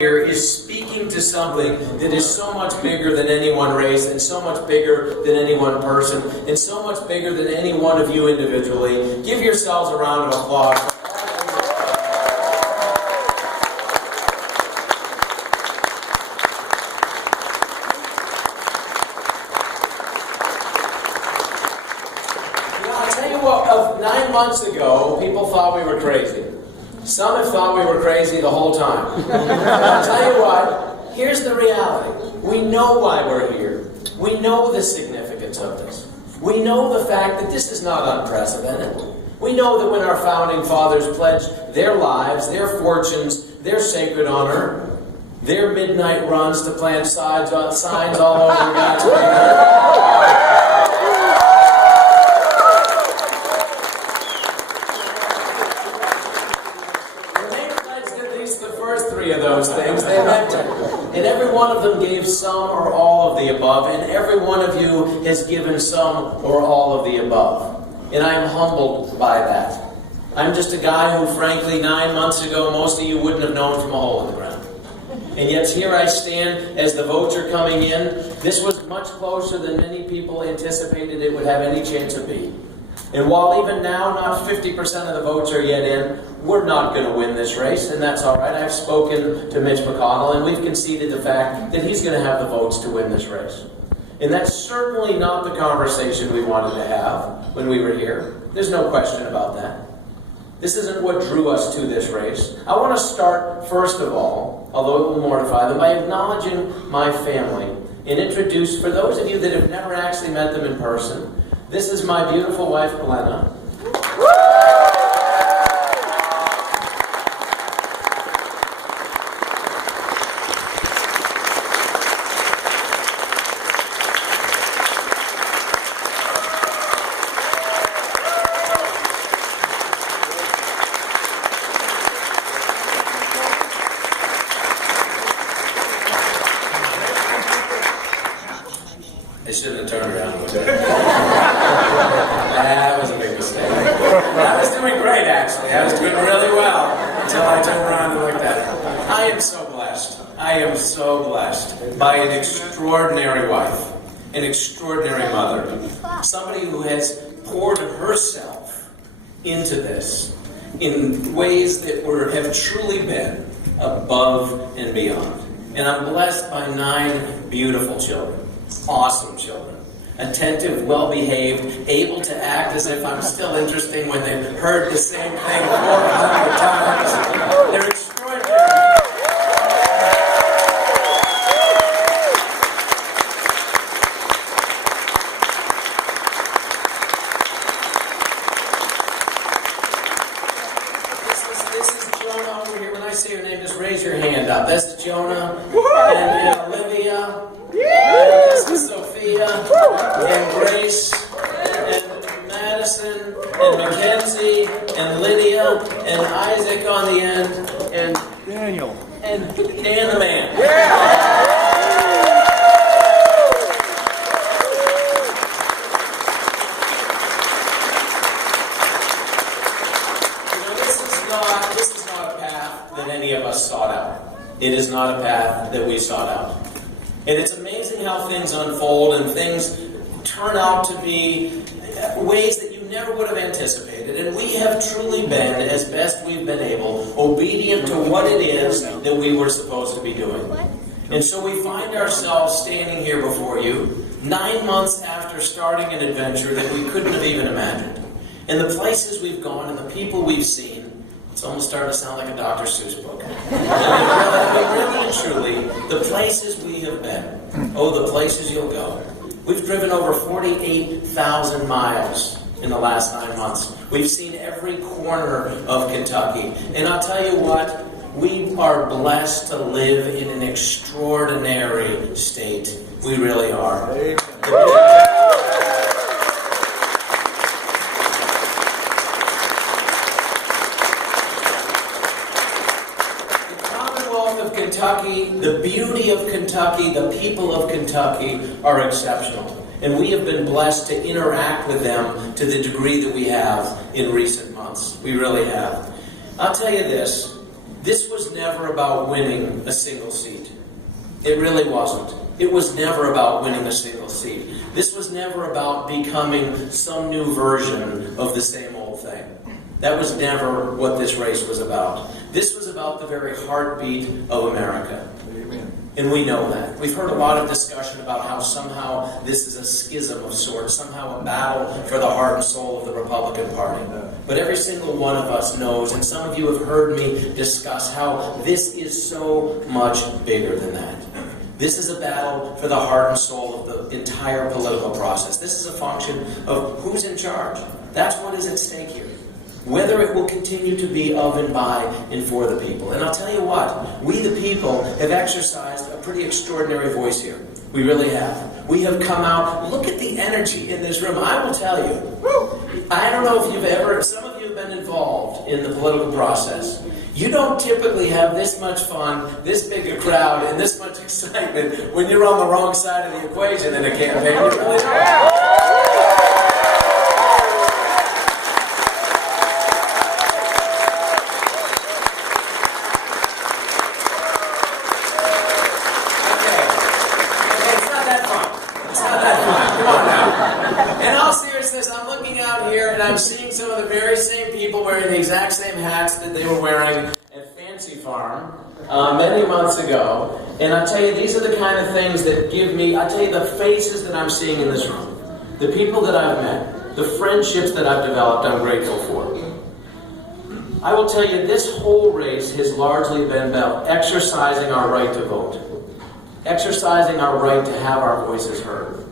here is speaking to something that is so much bigger than any one race, and so much bigger than any one person, and so much bigger than any one of you individually. Give yourselves a round of applause. Now, I'll tell you what, 9 months ago, people thought we were crazy. Some have thought we were crazy the whole time. I'll tell you what, here's the reality. We know why we're here. We know the significance of this. We know the fact that this is not unprecedented. We know that when our founding fathers pledged their lives, their fortunes, their sacred honor, their midnight runs to plant signs all over God's finger, of those things, they meant it. And every one of them gave some or all of the above, and every one of you has given some or all of the above. And I am humbled by that. I'm just a guy who, frankly, 9 months ago, most of you wouldn't have known from a hole in the ground. And yet here I stand as the votes are coming in. This was much closer than many people anticipated it would have any chance of being. And while even now not 50% of the votes are yet in, we're not going to win this race, and that's all right. I've spoken to Mitch McConnell, and we've conceded the fact that he's going to have the votes to win this race. And that's certainly not the conversation we wanted to have when we were here. There's no question about that. This isn't what drew us to this race. I want to start, first of all, although it will mortify them, by acknowledging my family and introduce, for those of you that have never actually met them in person, this is my beautiful wife, Glenna. I shouldn't have turned around. That was a big mistake. I was doing great, actually. I was doing really well until I turned around and looked at her. I am so blessed. I am so blessed by an extraordinary wife, an extraordinary mother, somebody who has poured herself into this in ways that have truly been above and beyond. And I'm blessed by 9 beautiful children. Awesome children. Attentive, well-behaved, able to act as if I'm still interesting when they've heard the same thing 400 times. They're extraordinary. This is Jonah over here. When I say your name, just raise your hand up. That's Jonah and Olivia. This is Sophia, and Grace, and Madison, and Mackenzie, and Lydia, and Isaac on the end, and Daniel. And Dan the man. Yeah! You know, this is not a path that any of us sought out. It is not a path that we sought out. And it's amazing how things unfold and things turn out to be ways that you never would have anticipated. And we have truly been, as best we've been able, obedient to what it is that we were supposed to be doing. And so we find ourselves standing here before you 9 months after starting an adventure that we couldn't have even imagined. And the places we've gone and the people we've seen, it's almost starting to sound like a Dr. Seuss book. Really and truly, the places we have been, the places you'll go. We've driven over 48,000 miles in the last 9 months. We've seen every corner of Kentucky. And I'll tell you what, we are blessed to live in an extraordinary state. We really are. Kentucky, the beauty of Kentucky, the people of Kentucky are exceptional. And we have been blessed to interact with them to the degree that we have in recent months. We really have. I'll tell you this. This was never about winning a single seat. It really wasn't. It was never about winning a single seat. This was never about becoming some new version of the same old thing. That was never what this race was about. This was about the very heartbeat of America. Amen. And we know that. We've heard a lot of discussion about how somehow this is a schism of sorts, somehow a battle for the heart and soul of the Republican Party. But every single one of us knows, and some of you have heard me discuss how this is so much bigger than that. This is a battle for the heart and soul of the entire political process. This is a function of who's in charge. That's what is at stake here. Whether it will continue to be of and by and for the people. And I'll tell you what, we the people have exercised a pretty extraordinary voice here. We really have. We have come out. Look at the energy in this room. I will tell you, I don't know if you've ever, some of you have been involved in the political process. You don't typically have this much fun, this big a crowd, and this much excitement when you're on the wrong side of the equation in a campaign. You really don't. I'm seeing some of the very same people wearing the exact same hats that they were wearing at Fancy Farm many months ago. And I tell you, these are the kind of things that give me, I tell you, the faces that I'm seeing in this room, the people that I've met, the friendships that I've developed, I'm grateful for. I will tell you, this whole race has largely been about exercising our right to vote, exercising our right to have our voices heard.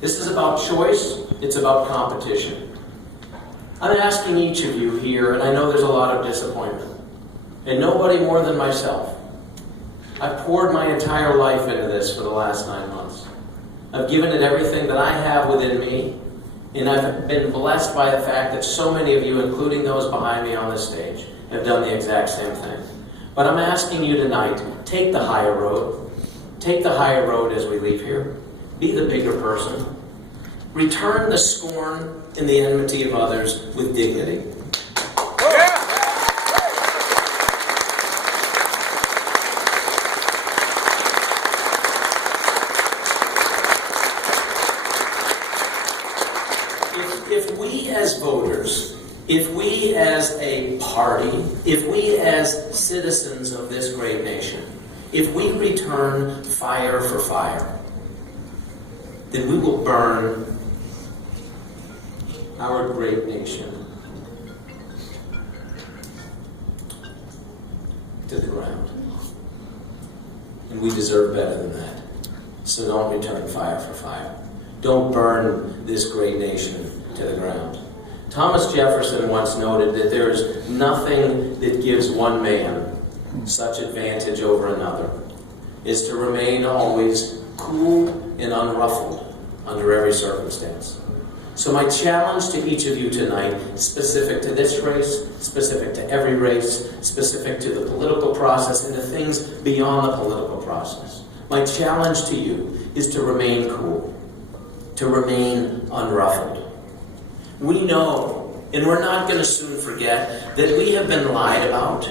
This is about choice, it's about competition. I'm asking each of you here, and I know there's a lot of disappointment, and nobody more than myself. I've poured my entire life into this for the last 9 months. I've given it everything that I have within me, and I've been blessed by the fact that so many of you, including those behind me on this stage, have done the exact same thing. But I'm asking you tonight, take the higher road. Take the higher road as we leave here. Be the bigger person. Return the scorn and the enmity of others with dignity. If we as voters, if we as a party, if we as citizens of this great nation, if we return fire for fire, then we will burn our great nation to the ground. And we deserve better than that. So don't return fire for fire. Don't burn this great nation to the ground. Thomas Jefferson once noted that there is nothing that gives one man such advantage over another is to remain always cool and unruffled under every circumstance. So my challenge to each of you tonight, specific to this race, specific to every race, specific to the political process and the things beyond the political process, my challenge to you is to remain cool, to remain unruffled. We know, and we're not going to soon forget, that we have been lied about.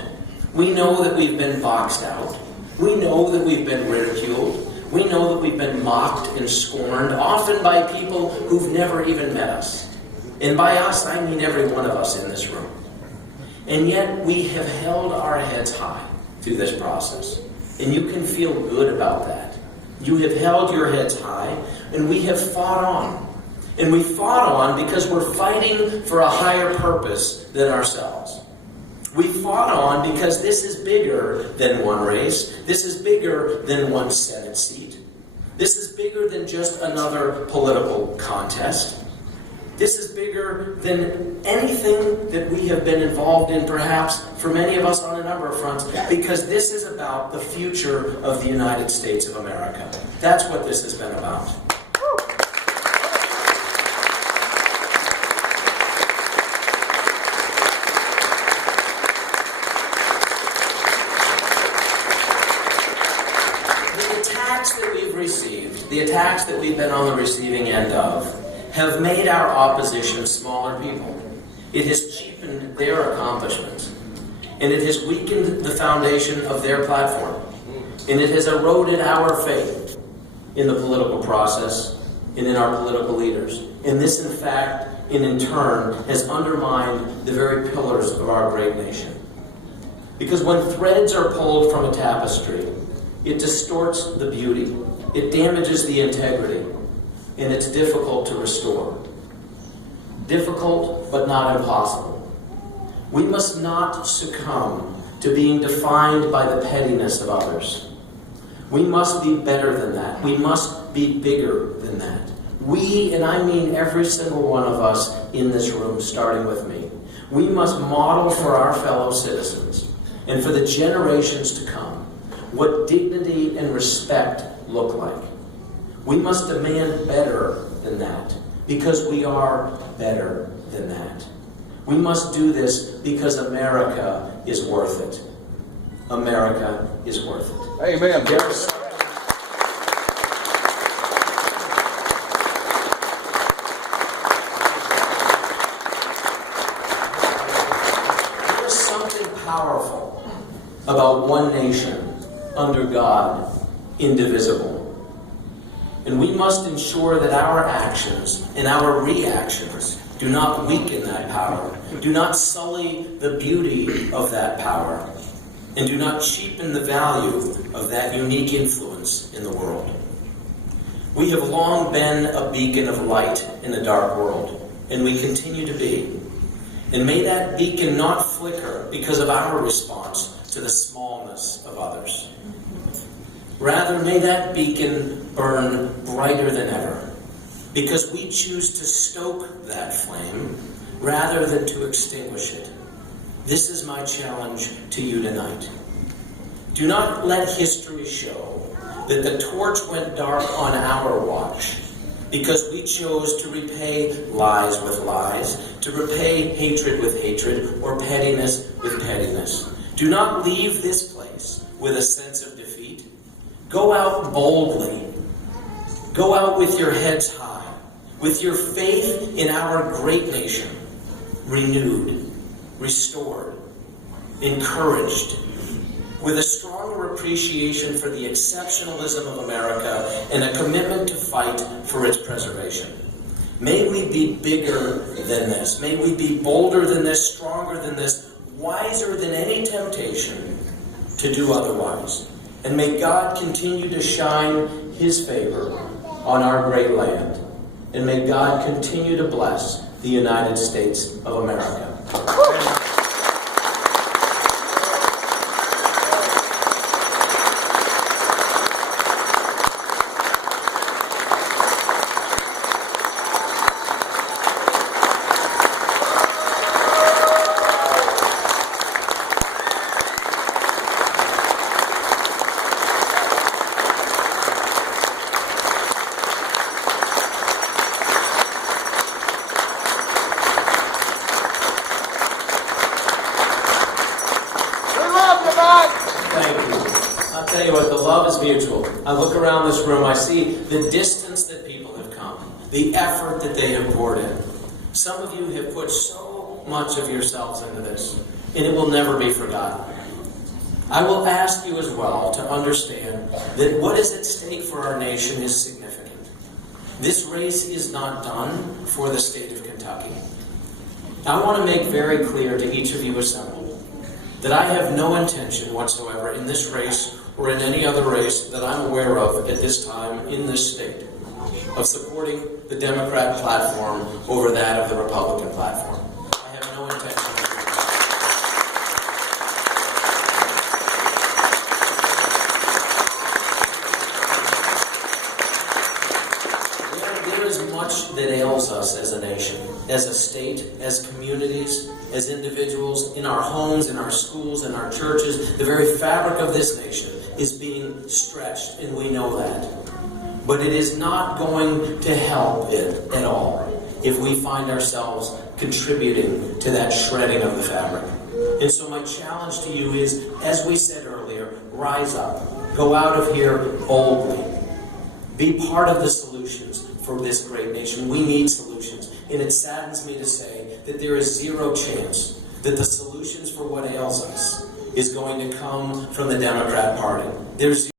We know that we've been boxed out. We know that we've been ridiculed. We know that we've been mocked and scorned, often by people who've never even met us. And by us, I mean every one of us in this room. And yet, we have held our heads high through this process. And you can feel good about that. You have held your heads high, and we have fought on. And we fought on because we're fighting for a higher purpose than ourselves. We fought on because this is bigger than one race. This is bigger than one Senate seat. This is bigger than just another political contest. This is bigger than anything that we have been involved in, perhaps, for many of us on a number of fronts, because this is about the future of the United States of America. That's what this has been about. The attacks that we've been on the receiving end of have made our opposition smaller people. It has cheapened their accomplishments. and it has weakened the foundation of their platform, and it has eroded our faith in the political process and in our political leaders. And this, in fact, and in turn, has undermined the very pillars of our great nation. Because when threads are pulled from a tapestry, it distorts the beauty, it damages the integrity, and it's difficult to restore. Difficult, but not impossible. We must not succumb to being defined by the pettiness of others. We must be better than that. We must be bigger than that. We, and I mean every single one of us in this room, starting with me, we must model for our fellow citizens and for the generations to come what dignity and respect look like. We must demand better than that because we are better than that. We must do this because America is worth it. America is worth it. Amen. There's something powerful about one nation under God, indivisible. And we must ensure that our actions and our reactions do not weaken that power, do not sully the beauty of that power, and do not cheapen the value of that unique influence in the world. We have long been a beacon of light in a dark world, and we continue to be. And may that beacon not flicker because of our response to the smallness of others. Rather, may that beacon burn brighter than ever, because we choose to stoke that flame rather than to extinguish it. This is my challenge to you tonight. Do not let history show that the torch went dark on our watch because we chose to repay lies with lies, to repay hatred with hatred, or pettiness with pettiness. Do not leave this place with a sense of defeat. Go out boldly. Go out with your heads high, with your faith in our great nation renewed, restored, encouraged, with a stronger appreciation for the exceptionalism of America and a commitment to fight for its preservation. May we be bigger than this. May we be bolder than this, stronger than this, wiser than any temptation to do otherwise. And may God continue to shine His favor on our great land. And may God continue to bless the United States of America. Thank you. I'll tell you what, the love is mutual. I look around this room, I see the distance that people have come, the effort that they have poured in. Some of you have put so much of yourselves into this, and it will never be forgotten. I will ask you as well to understand that what is at stake for our nation is significant. This race is not done for the state of Kentucky. I want to make very clear to each of you assembled that I have no intention whatsoever in this race or in any other race that I'm aware of at this time in this state of supporting the Democrat platform over that of the Republican platform. I have no intention of doing that. There is much that ails us as a nation, as a state, as communities, as individuals, in our homes, in our schools, in our churches. The very fabric of this nation is being stretched, and we know that. But it is not going to help it at all if we find ourselves contributing to that shredding of the fabric. And so my challenge to you is, as we said earlier, rise up. Go out of here boldly. Be part of the solutions for this great nation. We need solutions. And it saddens me to say that there is zero chance that the solutions for what ails us is going to come from the Democrat Party. There's